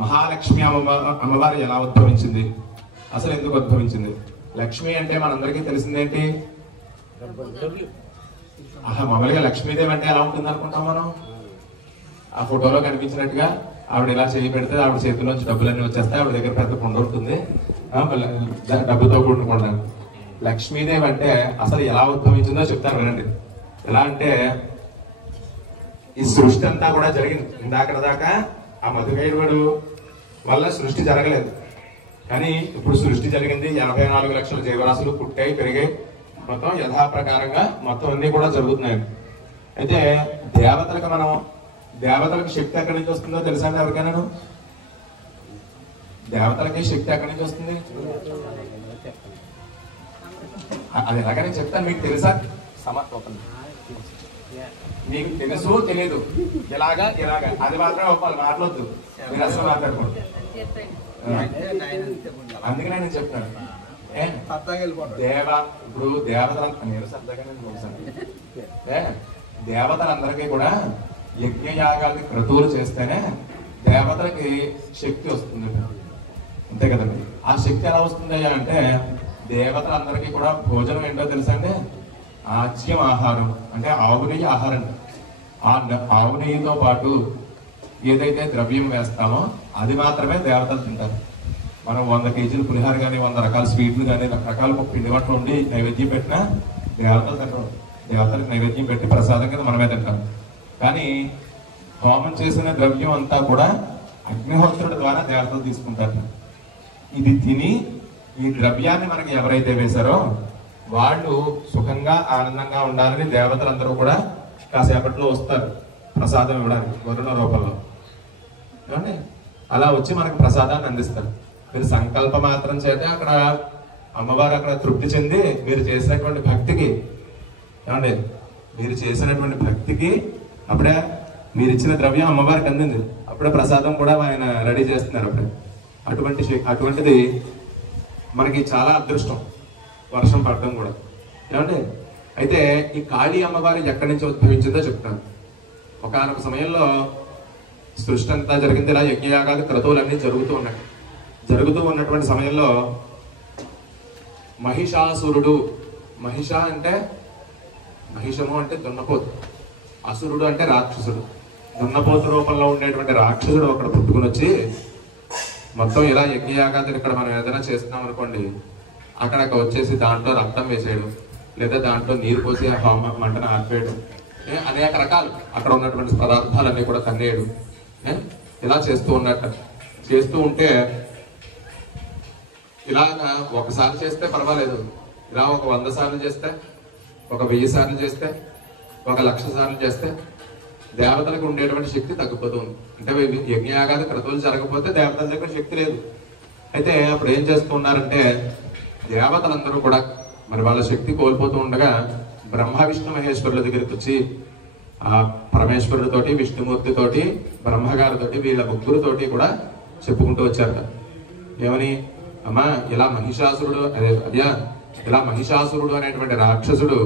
మహాలక్ష్మి అమ్మవారు ఎలా ఉద్భవించింది, అసలు ఎందుకు ఉద్భవించింది? లక్ష్మి అంటే మనందరికీ తెలిసిందేంటి? మామూలుగా లక్ష్మీదేవి అంటే ఎలా ఉంటుంది అనుకుంటాం మనం? ఆ ఫోటోలో కనిపించినట్టుగా ఆవిడ ఇలా చేయి పెడితే ఆవిడ చేతిలోంచి డబ్బులన్నీ వచ్చేస్తాయి, ఆవిడ దగ్గర పెద్ద కొండ ఉంటుంది, డబ్బుతో కూడిన కొండ. లక్ష్మీదేవి అంటే అసలు ఎలా ఉద్భవించిందో చెప్తాను వినండి. ఎలా అంటే ఈ సృష్టి అంతా కూడా జరిగింది. ఇందాక దాకా ఆ మధుకైరుడు వల్ల సృష్టి జరగలేదు, కానీ ఇప్పుడు సృష్టి జరిగింది. 84 లక్షల జీవరాశులు పుట్టాయి, పెరిగాయి, మొత్తం యథాప్రకారంగా మొత్తం అన్ని కూడా జరుగుతున్నాయి. అయితే దేవతలకు శక్తి ఎక్కడి నుంచి వస్తుందో తెలుసా అండి ఎవరికైనా? దేవతలకి శక్తి ఎక్కడి నుంచి వస్తుంది? అది ఎలాగని చెప్తాను, మీకు తెలుసా? మీకు తెలుసు తెలియదు, ఇలాగా అది మాత్రం ఒప్పాలి, మాట్లాడద్దు, మీరు అసలు మాట్లాడుకోండి. అందుకనే నేను చెప్తాను. ఇప్పుడు దేవతలందరికీ కూడా యజ్ఞయాగాది క్రతువులు చేస్తేనే దేవతలకి శక్తి వస్తుంది, అంతే కదండి. ఆ శక్తి ఎలా వస్తుంది అంటే దేవతలందరికీ కూడా భోజనం ఏంటో తెలుసా అండి? ఆజ్యం ఆహారం అంటే ఆవు నెయ్యి ఆహారం. ఆవు నెయ్యితో పాటు ఏదైతే ద్రవ్యం వేస్తామో అది మాత్రమే దేవతలు తింటారు. మనం 100 కేజీలు పులిహార కానీ 100 రకాల స్వీట్లు కానీ రకరకాల పిండి వంటలు ఉండి నైవేద్యం పెట్టినా దేవతలు తింటారు. దేవతలకు నైవేద్యం పెట్టి ప్రసాదం కింద మనమే తింటాం. కానీ హోమం చేసిన ద్రవ్యం అంతా కూడా అగ్నిహోత్రుడి ద్వారా దేవతలు తీసుకుంటారు. ఇది తిని ఈ ద్రవ్యాన్ని మనకి ఎవరైతే వేశారో వాళ్ళు సుఖంగా ఆనందంగా ఉండాలని దేవతలందరూ కూడా కాసేపట్లో వస్తారు ప్రసాదం ఇవ్వడానికి వరుణ రూపంలో. ఏమండి అలా వచ్చి మనకు ప్రసాదాన్ని అందిస్తారు. మీరు సంకల్ప మాత్రం చేత అక్కడ అమ్మవారు అక్కడ తృప్తి చెంది మీరు చేసినటువంటి భక్తికి, ఏమండి మీరు చేసినటువంటి భక్తికి అప్పుడే మీరు ఇచ్చిన ద్రవ్యం అమ్మవారికి అందింది, అప్పుడే ప్రసాదం కూడా ఆయన రెడీ చేస్తున్నారు. అప్పుడే అటువంటిది మనకి చాలా అదృష్టం, వర్షం పడడం కూడా. ఏమండి అయితే ఈ కాళీ అమ్మవారు ఎక్కడి నుంచి ఉద్భవించిందో చెప్తాను. ఒకనొక సమయంలో సృష్టి అంతా జరిగింది, ఇలా యజ్ఞయాగాలు క్రతువులన్నీ జరుగుతూ ఉన్నటువంటి సమయంలో మహిషాసురుడు, మహిషము అంటే దున్నపోతు, అసురుడు అంటే రాక్షసుడు, దున్నపోతు రూపంలో ఉండేటువంటి రాక్షసుడు అక్కడ పుట్టుకుని వచ్చి మొత్తం ఇలా యజ్ఞయాగాదులు ఇక్కడ మనం ఏదైనా చేస్తున్నాం అనుకోండి, అక్కడ వచ్చేసి దాంట్లో రక్తం వేసేయడం, లేదా దాంట్లో నీరు పోసి ఆ హోమ మంటను ఆర్పేయడం, అనేక రకాలు అక్కడ ఉన్నటువంటి పదార్థాలన్నీ కూడా తన్నేయడం, ఇలా చేస్తూ ఉంటే ఇలాగా ఒకసారి చేస్తే పర్వాలేదు, ఇలా ఒక 100 సార్లు చేస్తే, ఒక 1000 సార్లు చేస్తే, ఒక 1,00,000 సార్లు చేస్తే దేవతలకు ఉండేటువంటి శక్తి తగ్గిపోతుంది. అంటే యజ్ఞయాగాది క్రతువులు జరగకపోతే దేవతల దగ్గర శక్తి లేదు. అయితే అప్పుడు ఏం చేస్తూ ఉన్నారంటే దేవతలందరూ కూడా మరి వాళ్ళ శక్తి కోల్పోతూ ఉండగా బ్రహ్మ విష్ణు మహేశ్వరుల దగ్గరికి వచ్చి ఆ పరమేశ్వరుడితోటి, విష్ణుమూర్తితోటి, బ్రహ్మగారితోటి, వీళ్ళ ముగ్గురుతోటి కూడా చెప్పుకుంటూ వచ్చారట. ఏమని? అమ్మా ఇలా మహిషాసురుడు అనేటువంటి రాక్షసుడు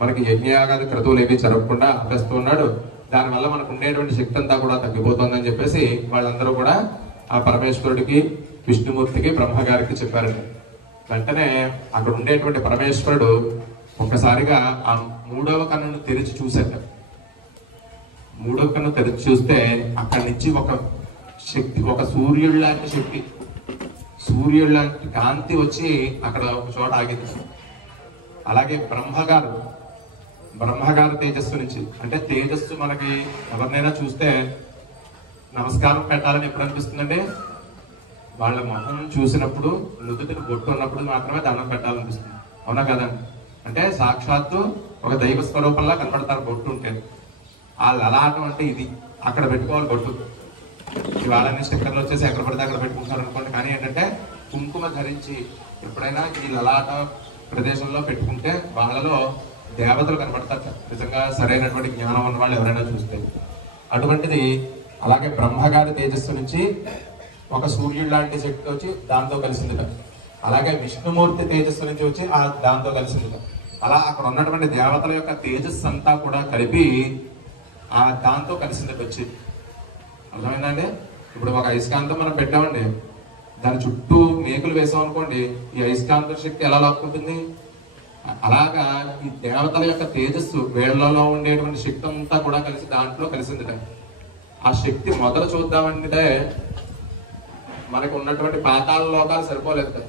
మనకి యజ్ఞయాగాది క్రతువులు ఏవి జరగకుండా ఆపేస్తూ ఉన్నాడు, దానివల్ల మనకు ఉండేటువంటి శక్తి అంతా కూడా తగ్గిపోతుందని చెప్పేసి వాళ్ళందరూ కూడా ఆ పరమేశ్వరుడికి, విష్ణుమూర్తికి, బ్రహ్మగారికి చెప్పారండి. వెంటనే అక్కడ ఉండేటువంటి పరమేశ్వరుడు ఒక్కసారిగా ఆ 3వ కన్నును తెరిచి చూశాట. 3వ కన్ను తెరిచి చూస్తే అక్కడి నుంచి ఒక శక్తి, ఒక సూర్యుడు లాంటి శక్తి, సూర్యుడు లాంటి కాంతి వచ్చి అక్కడ ఒక చోట ఆగింది. అలాగే బ్రహ్మగారు తేజస్సు నుంచి, అంటే తేజస్సు మనకి ఎవరినైనా చూస్తే నమస్కారం పెట్టాలని ఎప్పుడు అనిపిస్తుందండి? వాళ్ళ మొహం చూసినప్పుడు, నుదుటిని బొట్టు ఉన్నప్పుడు మాత్రమే దండం పెట్టాలనిపిస్తుంది, అవునా కదండి? అంటే సాక్షాత్తు ఒక దైవ స్వరూపంలా కనపడతారు బొట్టు ఉంటే. ఆ లలాటం అంటే ఇది, అక్కడ పెట్టుకోవాలి బొట్టు. ఇవాళన్నీ స్టిక్కర్లు వచ్చేసి ఎక్కడ పడితే అక్కడ పెట్టుకుంటారు అనుకోండి, కానీ ఏంటంటే కుంకుమ ధరించి ఎప్పుడైనా ఈ లలాట ప్రదేశంలో పెట్టుకుంటే వాళ్ళలో దేవతలు కనపడతారు, నిజంగా సరైనటువంటి జ్ఞానం ఉన్న వాళ్ళు ఎవరైనా చూస్తే. అటువంటిది అలాగే బ్రహ్మగారి తేజస్సు నుంచి ఒక సూర్యుడు లాంటి శక్తి వచ్చి దాంతో కలిసిందిట. అలాగే విష్ణుమూర్తి తేజస్సు నుంచి వచ్చి దాంతో కలిసిందిట. అలా అక్కడ ఉన్నటువంటి దేవతల యొక్క తేజస్సు అంతా కూడా కలిపి దాంతో కలిసిందిట వచ్చి. అర్థమైందండి? ఇప్పుడు ఒక అయస్కాంతం మనం పెట్టామండి, దాని చుట్టూ మేకులు వేసాం అనుకోండి, ఈ అయస్కాంత శక్తి ఎలా లాక్కుంటుంది? అలాగా ఈ దేవతల యొక్క తేజస్సు, వేళ్లలో ఉండేటువంటి శక్తి అంతా కూడా కలిసి దాంట్లో కలిసిందిట. ఆ శక్తి మొదలు చూద్దామంటే మనకు ఉన్నటువంటి పాతాళ లోకాలు సరిపోలేదు కదా.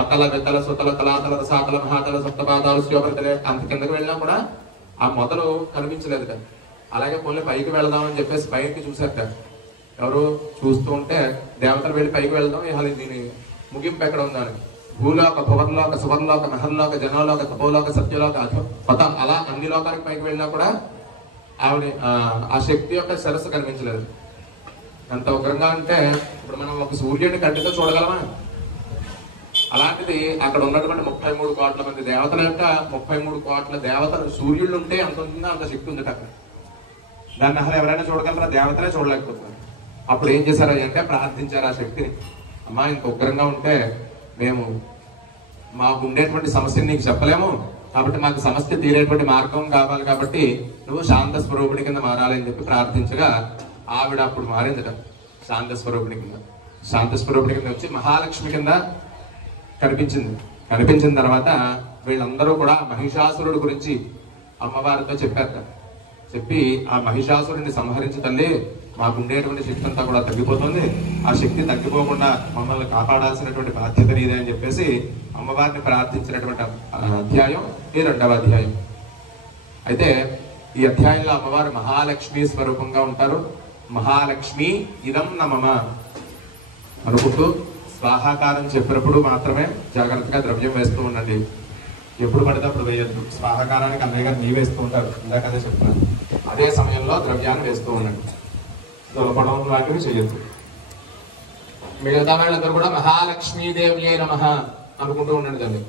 అతల వితల సుతల తలాతల రసాతల మహాతల సప్తపాదాలు శివపరితలే అంత కిందకి వెళ్ళినా కూడా ఆ మొదలు కనిపించలేదు కదా. అలాగే కొన్ని పైకి వెళదామని చెప్పేసి పైకి చూశాక ఎవరు చూస్తూ ఉంటే దేవతలు వెళ్ళి పైకి వెళ్దాం, ఇవాళ దీని ముగింపు ఎక్కడ ఉందని. భూలోక, భువర్లోక, సువర్లోక, మహర్లోక, జనలోక, తపోలోక, సత్యలోక, పతం అలా అన్ని లోకాలకు పైకి వెళ్ళినా కూడా ఆవిడ ఆ శక్తి యొక్క సరస్సు కనిపించలేదు. ఎంత ఉగ్రంగా అంటే ఇప్పుడు మనం ఒక సూర్యుడిని కంటితో చూడగలమా? అలాంటిది అక్కడ ఉన్నటువంటి 33 కోట్ల మంది దేవతల యొక్క 33 కోట్ల దేవతలు సూర్యుడు ఉంటే అంత ఉంటుందో అంత శక్తి ఉంది అక్కడ. దాన్ని అసలు ఎవరైనా చూడగలరా? దేవతలే చూడలేకపోతున్నారు. అప్పుడు ఏం చేశారు అంటే ప్రార్థించారు ఆ శక్తిని. అమ్మా, ఇంత ఉగ్రంగా ఉంటే మేము మాకు ఉండేటువంటి సమస్యని నీకు చెప్పలేము, కాబట్టి మాకు సమస్య తీరేటువంటి మార్గం కావాలి, కాబట్టి నువ్వు శాంత స్వరూపుడి కింద మారాలని చెప్పి ప్రార్థించగా ఆవిడ అప్పుడు మారిందట శాంత స్వరూపుడి కింద. శాంత స్వరూపుడి కింద వచ్చి మహాలక్ష్మి కింద కనిపించింది. కనిపించిన తర్వాత వీళ్ళందరూ కూడా మహిషాసురుడు గురించి అమ్మవారితో చెప్పారట. చెప్పి ఆ మహిషాసురుడిని సంహరించి తల్లి, మాకు ఉండేటువంటి శక్తి అంతా కూడా తగ్గిపోతుంది, ఆ శక్తి తగ్గిపోకుండా మమ్మల్ని కాపాడాల్సినటువంటి బాధ్యత నీదే అని చెప్పేసి అమ్మవారిని ప్రార్థించినటువంటి అధ్యాయం ఈ 2వ అధ్యాయం. అయితే ఈ అధ్యాయంలో అమ్మవారు మహాలక్ష్మి స్వరూపంగా ఉంటారు. మహాలక్ష్మి ఇదం నమమ అనుకుంటూ స్వాహాకారం చెప్పినప్పుడు మాత్రమే జాగ్రత్తగా ద్రవ్యం వేస్తూ ఉండండి. ఎప్పుడు పడితే అప్పుడు వేయద్దు. స్వాహాకారానికి అన్నయ్య గారు నెయ్యి వేస్తూ ఉంటారు, ఇందాక అదే చెప్తున్నాను. అదే సమయంలో ద్రవ్యాన్ని వేస్తూ ఉండండి, దొలపడం లాంటివి చేయొద్దు. మిగతా వాళ్ళందరూ కూడా మహాలక్ష్మీదేవి నమః అనుకుంటూ ఉండండి దాన్ని.